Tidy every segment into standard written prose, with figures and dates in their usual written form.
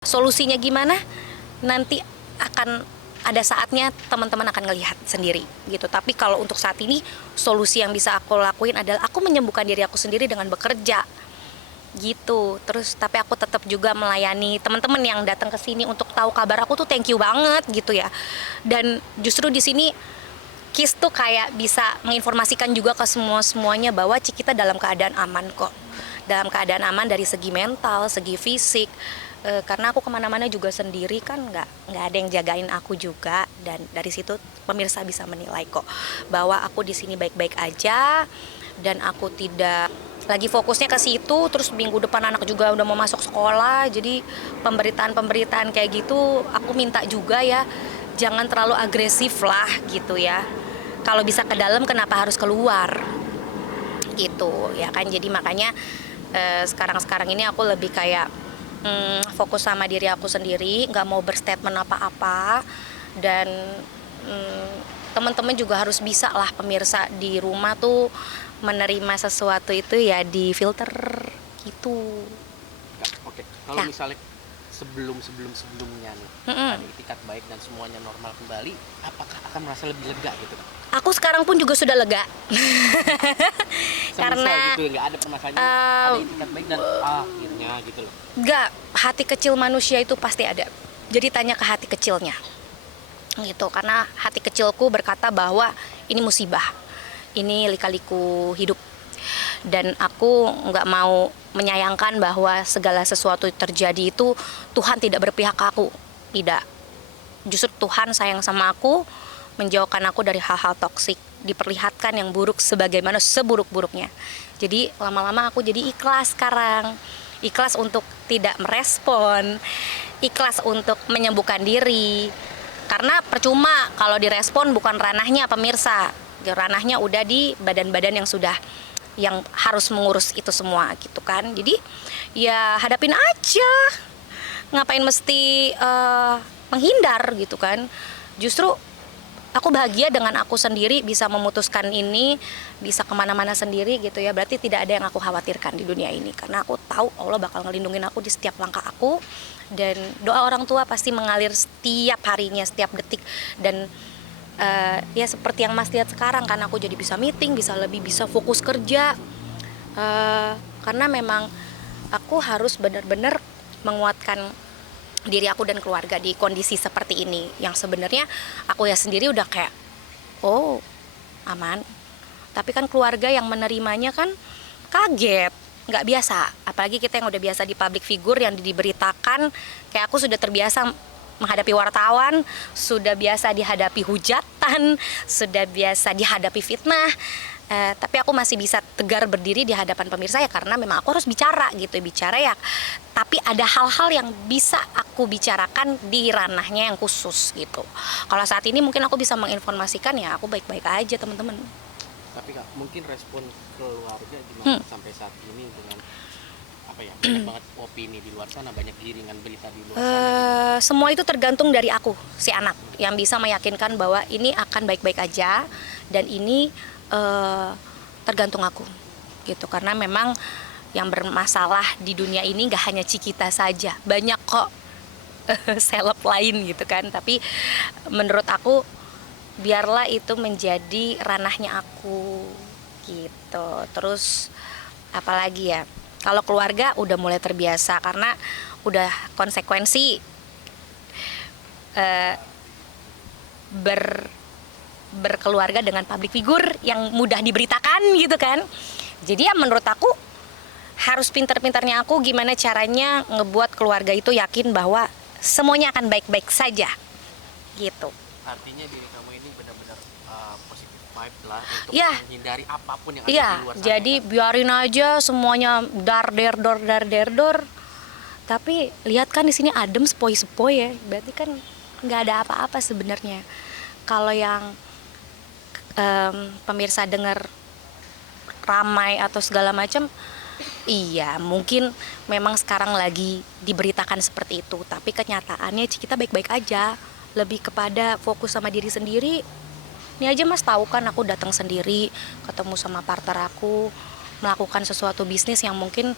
Solusinya gimana? Nanti akan ada saatnya teman-teman akan ngelihat sendiri gitu. Tapi kalau untuk saat ini solusi yang bisa aku lakuin adalah aku menyembuhkan diri aku sendiri dengan bekerja gitu. Terus tapi aku tetap juga melayani teman-teman yang datang ke sini untuk tahu kabar aku tuh thank you banget gitu ya. Dan justru di sini KIS tuh kayak bisa menginformasikan juga ke semuanya bahwa kita dalam keadaan aman kok. Dalam keadaan aman dari segi mental, segi fisik. Karena aku kemana-mana juga sendiri kan nggak ada yang jagain aku juga, dan dari situ pemirsa bisa menilai kok bahwa aku di sini baik-baik aja dan aku tidak lagi fokusnya ke situ. Terus minggu depan anak juga udah mau masuk sekolah, jadi pemberitaan kayak gitu aku minta juga ya jangan terlalu agresif lah gitu ya. Kalau bisa ke dalam kenapa harus keluar gitu ya kan. Jadi makanya sekarang ini aku lebih kayak fokus sama diri aku sendiri, nggak mau berstatement apa-apa. Dan teman-teman juga harus bisa lah pemirsa di rumah tuh menerima sesuatu itu ya di filter gitu. Oke, kalau misalnya sebelumnya nih ada itikat baik dan semuanya normal kembali, apakah akan merasa lebih lega gitu? Aku sekarang pun juga sudah lega. Karena gitu, nggak ada permasalahan, ada itikat baik dan akhirnya gitu loh. Nggak, hati kecil manusia itu pasti ada. Jadi tanya ke hati kecilnya gitu. Karena hati kecilku berkata bahwa ini musibah, ini lika-liku hidup, dan aku nggak mau menyayangkan bahwa segala sesuatu terjadi itu Tuhan tidak berpihak ke aku. Tidak, justru Tuhan sayang sama aku, menjauhkan aku dari hal-hal toksik, diperlihatkan yang buruk sebagaimana seburuk-buruknya. Jadi lama-lama aku jadi ikhlas sekarang. Ikhlas untuk tidak merespon, ikhlas untuk menyembuhkan diri. Karena percuma kalau direspon, bukan ranahnya pemirsa. Ranahnya udah di badan-badan yang harus mengurus itu semua gitu kan. Jadi ya hadapin aja. Ngapain mesti menghindar gitu kan. Justru aku bahagia dengan aku sendiri bisa memutuskan ini, bisa kemana-mana sendiri gitu ya. Berarti tidak ada yang aku khawatirkan di dunia ini, karena aku tahu Allah bakal ngelindungin aku di setiap langkah aku. Dan doa orang tua pasti mengalir setiap harinya, setiap detik. Dan ya seperti yang Mas lihat sekarang kan, aku jadi bisa meeting, bisa fokus kerja. Karena memang aku harus benar-benar menguatkan diri aku dan keluarga di kondisi seperti ini, yang sebenarnya aku ya sendiri udah kayak oh aman, tapi kan keluarga yang menerimanya kan kaget, nggak biasa. Apalagi kita yang udah biasa di public figure, yang diberitakan, kayak aku sudah terbiasa menghadapi wartawan, sudah biasa dihadapi hujatan, sudah biasa dihadapi fitnah. Tapi aku masih bisa tegar berdiri di hadapan pemirsa ya karena memang aku harus bicara gitu, ya. Tapi ada hal-hal yang bisa aku bicarakan di ranahnya yang khusus gitu. Kalau saat ini mungkin aku bisa menginformasikan ya aku baik-baik aja teman-teman. Tapi Kak, mungkin respon keluarga gimana sampai saat ini dengan apa ya, banyak banget opini di luar sana, banyak giringan berita di luar sana. Semua itu tergantung dari aku, si anak, yang bisa meyakinkan bahwa ini akan baik-baik aja dan ini tergantung aku gitu. Karena memang yang bermasalah di dunia ini gak hanya Cikita saja, banyak kok seleb lain gitu kan. Tapi menurut aku biarlah itu menjadi ranahnya aku gitu. Terus apalagi ya, kalau keluarga udah mulai terbiasa karena udah konsekuensi berkeluarga dengan public figure yang mudah diberitakan gitu kan. Jadi ya menurut aku harus pintar-pintarnya aku gimana caranya ngebuat keluarga itu yakin bahwa semuanya akan baik-baik saja gitu. Artinya diri kamu ini benar-benar positive vibe lah untuk ya, menghindari apapun yang ada ya, di luar sana. jadi kan? biarin aja semuanya dar der dor. Tapi lihat kan di sini adem sepoi-sepoi ya. Berarti kan nggak ada apa-apa sebenarnya. Kalau yang pemirsa dengar ramai atau segala macam, iya mungkin memang sekarang lagi diberitakan seperti itu, tapi kenyataannya kita baik-baik aja, lebih kepada fokus sama diri sendiri. Ini aja Mas tahu kan, aku datang sendiri ketemu sama partner aku, melakukan sesuatu bisnis yang mungkin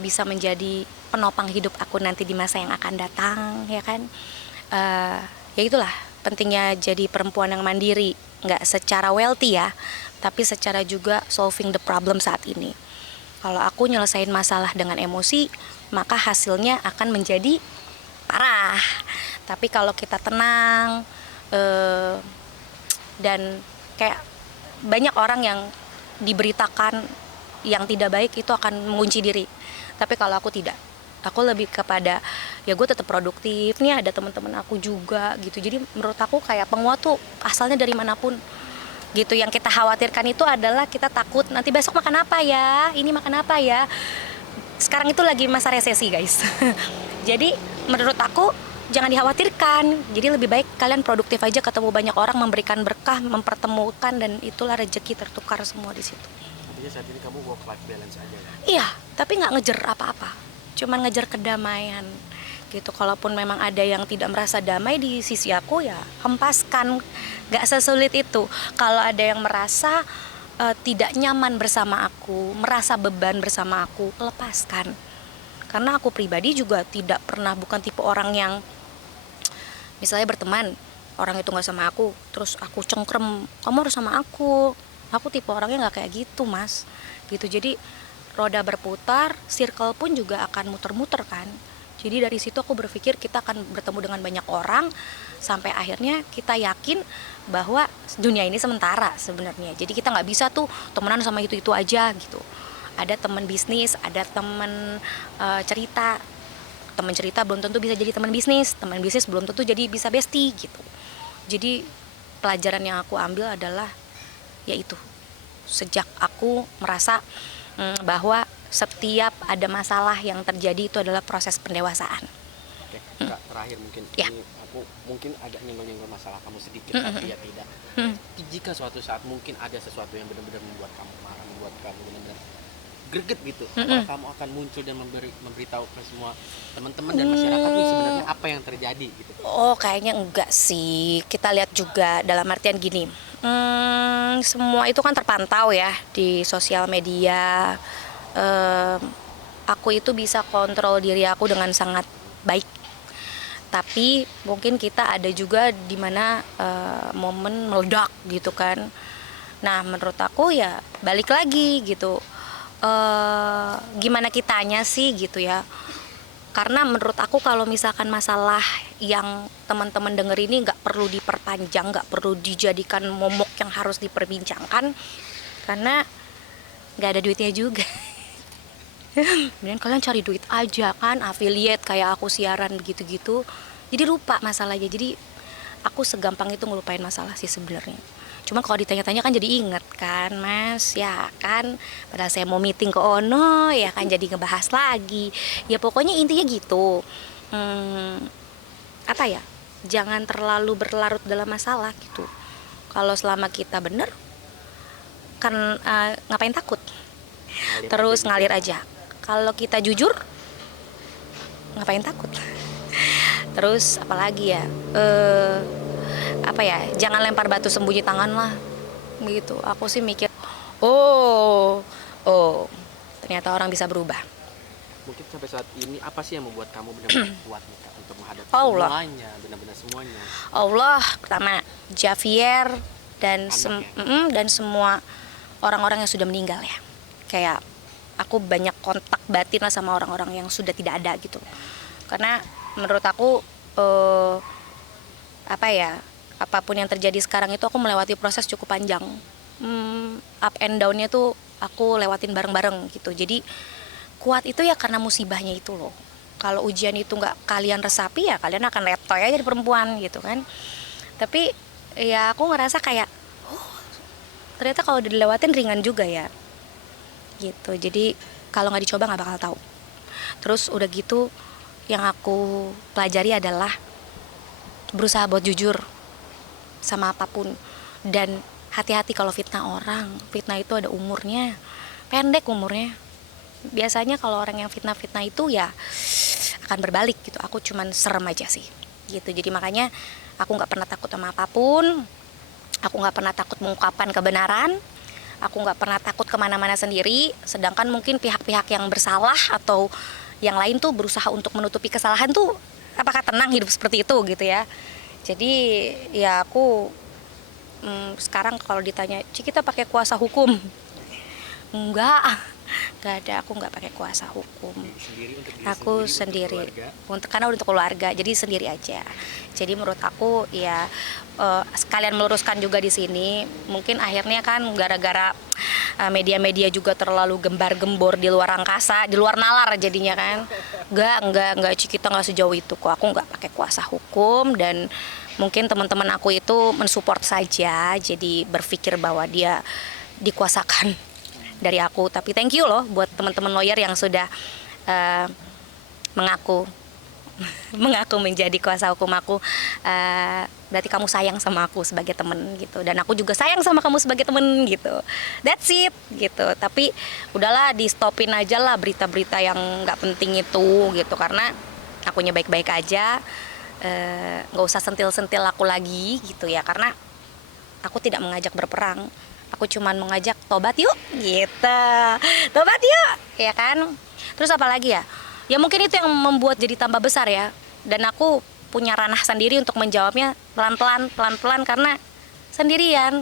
bisa menjadi penopang hidup aku nanti di masa yang akan datang, ya kan. Ya itulah pentingnya jadi perempuan yang mandiri, nggak secara wealthy ya, tapi secara juga solving the problem saat ini. Kalau aku nyelesain masalah dengan emosi, maka hasilnya akan menjadi parah. Tapi kalau kita tenang, dan kayak banyak orang yang diberitakan yang tidak baik itu akan mengunci diri. Tapi kalau aku tidak, aku lebih kepada ya gue tetap produktif nih, ada teman-teman aku juga gitu. Jadi menurut aku kayak penguat tuh asalnya dari manapun gitu. Yang kita khawatirkan itu adalah kita takut nanti besok makan apa ya, ini makan apa ya. Sekarang itu lagi masa resesi guys. Jadi menurut aku jangan dikhawatirkan. Jadi lebih baik kalian produktif aja, ketemu banyak orang, memberikan berkah, mempertemukan, dan itulah rezeki tertukar semua di situ. Artinya saat ini kamu work life balance aja ya? Iya, tapi nggak ngejar apa-apa, cuman ngejar kedamaian gitu. Kalaupun memang ada yang tidak merasa damai di sisi aku, ya hempaskan. Nggak sesulit itu. Kalau ada yang merasa tidak nyaman bersama aku, merasa beban bersama aku, lepaskan. Karena aku pribadi juga tidak pernah, bukan tipe orang yang misalnya berteman, orang itu nggak sama aku, terus aku cengkrem, kamu harus sama aku. Aku tipe orangnya nggak kayak gitu mas, gitu. Jadi roda berputar, circle pun juga akan muter-muter kan. Jadi dari situ aku berpikir kita akan bertemu dengan banyak orang, sampai akhirnya kita yakin bahwa dunia ini sementara sebenarnya. Jadi kita nggak bisa tuh temenan sama itu aja gitu. Ada teman bisnis, ada teman cerita. Teman cerita belum tentu bisa jadi teman bisnis belum tentu jadi bisa bestie gitu. Jadi pelajaran yang aku ambil adalah yaitu sejak aku merasa bahwa setiap ada masalah yang terjadi itu adalah proses pendewasaan. Oke, Kak, terakhir mungkin Ya. ini aku mungkin agak nyinggung masalah kamu sedikit, tapi ya tidak. Jika suatu saat mungkin ada sesuatu yang benar-benar membuat kamu marah, membuat kamu benar-benar greget gitu, apakah kamu akan muncul dan memberitahu ke semua teman-teman dan masyarakat nih sebenarnya apa yang terjadi gitu? Oh, kayaknya enggak sih. Kita lihat juga dalam artian gini. Semua itu kan terpantau ya di sosial media. Aku itu bisa kontrol diri aku dengan sangat baik. Tapi mungkin kita ada juga di mana momen meledak gitu kan. Nah, menurut aku ya balik lagi gitu. Gimana kitanya sih gitu ya. Karena menurut aku kalau misalkan masalah yang teman-teman denger ini nggak perlu diperpanjang, nggak perlu dijadikan momok yang harus diperbincangkan, karena nggak ada duitnya juga. Kemudian kalian cari duit aja kan, affiliate kayak aku siaran gitu-gitu, jadi lupa masalahnya. Jadi aku segampang itu ngelupain masalah sih sebenarnya. Cuma kalau ditanya-tanya kan jadi inget kan mas, ya kan. Padahal saya mau meeting ke Ono, ya kan jadi ngebahas lagi. Ya pokoknya intinya gitu. Apa ya? Jangan terlalu berlarut dalam masalah gitu. Kalau selama kita bener, kan ngapain takut? Terus ngalir aja. Kalau kita jujur, ngapain takut? Terus apalagi ya? Apa ya, jangan lempar batu sembunyi tangan lah gitu. Aku sih mikir oh ternyata orang bisa berubah. Mungkin sampai saat ini apa sih yang membuat kamu benar-benar kuat nih Kak, untuk menghadapi Allah. semuanya, benar-benar semuanya? Allah pertama, Javier dan Anaknya. dan semua orang-orang yang sudah meninggal ya. Kayak aku banyak kontak batin lah sama orang-orang yang sudah tidak ada gitu. Karena menurut aku apa ya, apapun yang terjadi sekarang itu aku melewati proses cukup panjang. Up and down-nya tuh aku lewatin bareng-bareng gitu. Jadi kuat itu ya karena musibahnya itu loh. Kalau ujian itu nggak kalian resapi ya kalian akan letoy aja jadi perempuan gitu kan. Tapi ya aku ngerasa kayak ternyata kalau udah dilewatin ringan juga ya gitu. Jadi kalau nggak dicoba nggak bakal tahu. Terus udah gitu yang aku pelajari adalah berusaha buat jujur sama apapun, dan hati-hati kalau fitnah orang. Fitnah itu ada umurnya, pendek umurnya. Biasanya kalau orang yang fitnah-fitnah itu ya akan berbalik gitu. Aku cuman serem aja sih gitu. Jadi makanya aku nggak pernah takut sama apapun. Aku nggak pernah takut mengungkapkan kebenaran. aku nggak pernah takut kemana-mana sendiri, sedangkan mungkin pihak-pihak yang bersalah atau yang lain tuh berusaha untuk menutupi kesalahan tuh, apakah tenang hidup seperti itu gitu ya. Jadi ya aku sekarang kalau ditanya, Ci kita pakai kuasa hukum? Enggak ada, aku nggak pakai kuasa hukum. Sendiri untuk diri Aku sendiri, sendiri, karena untuk keluarga, jadi sendiri aja. Jadi menurut aku ya sekalian meluruskan juga di sini, mungkin akhirnya kan gara-gara media-media juga terlalu gembar-gembor di luar angkasa, di luar nalar jadinya kan. Enggak, Ci, kita nggak sejauh itu kok. Aku nggak pakai kuasa hukum, dan mungkin teman-teman aku itu mensupport saja, jadi berpikir bahwa dia dikuasakan dari aku. Tapi thank you loh buat teman-teman lawyer yang sudah mengaku menjadi kuasa hukum aku. Berarti kamu sayang sama aku sebagai temen gitu, dan aku juga sayang sama kamu sebagai temen gitu. That's it gitu. Tapi udahlah, di stopin aja lah berita-berita yang nggak penting itu gitu, karena akunya baik-baik aja. Nggak usah sentil-sentil aku lagi gitu ya, karena aku tidak mengajak berperang. Aku cuman mengajak tobat yuk gitu. Tobat yuk, ya kan? Terus apa lagi ya? Ya mungkin itu yang membuat jadi tambah besar ya. Dan aku punya ranah sendiri untuk menjawabnya pelan-pelan karena sendirian.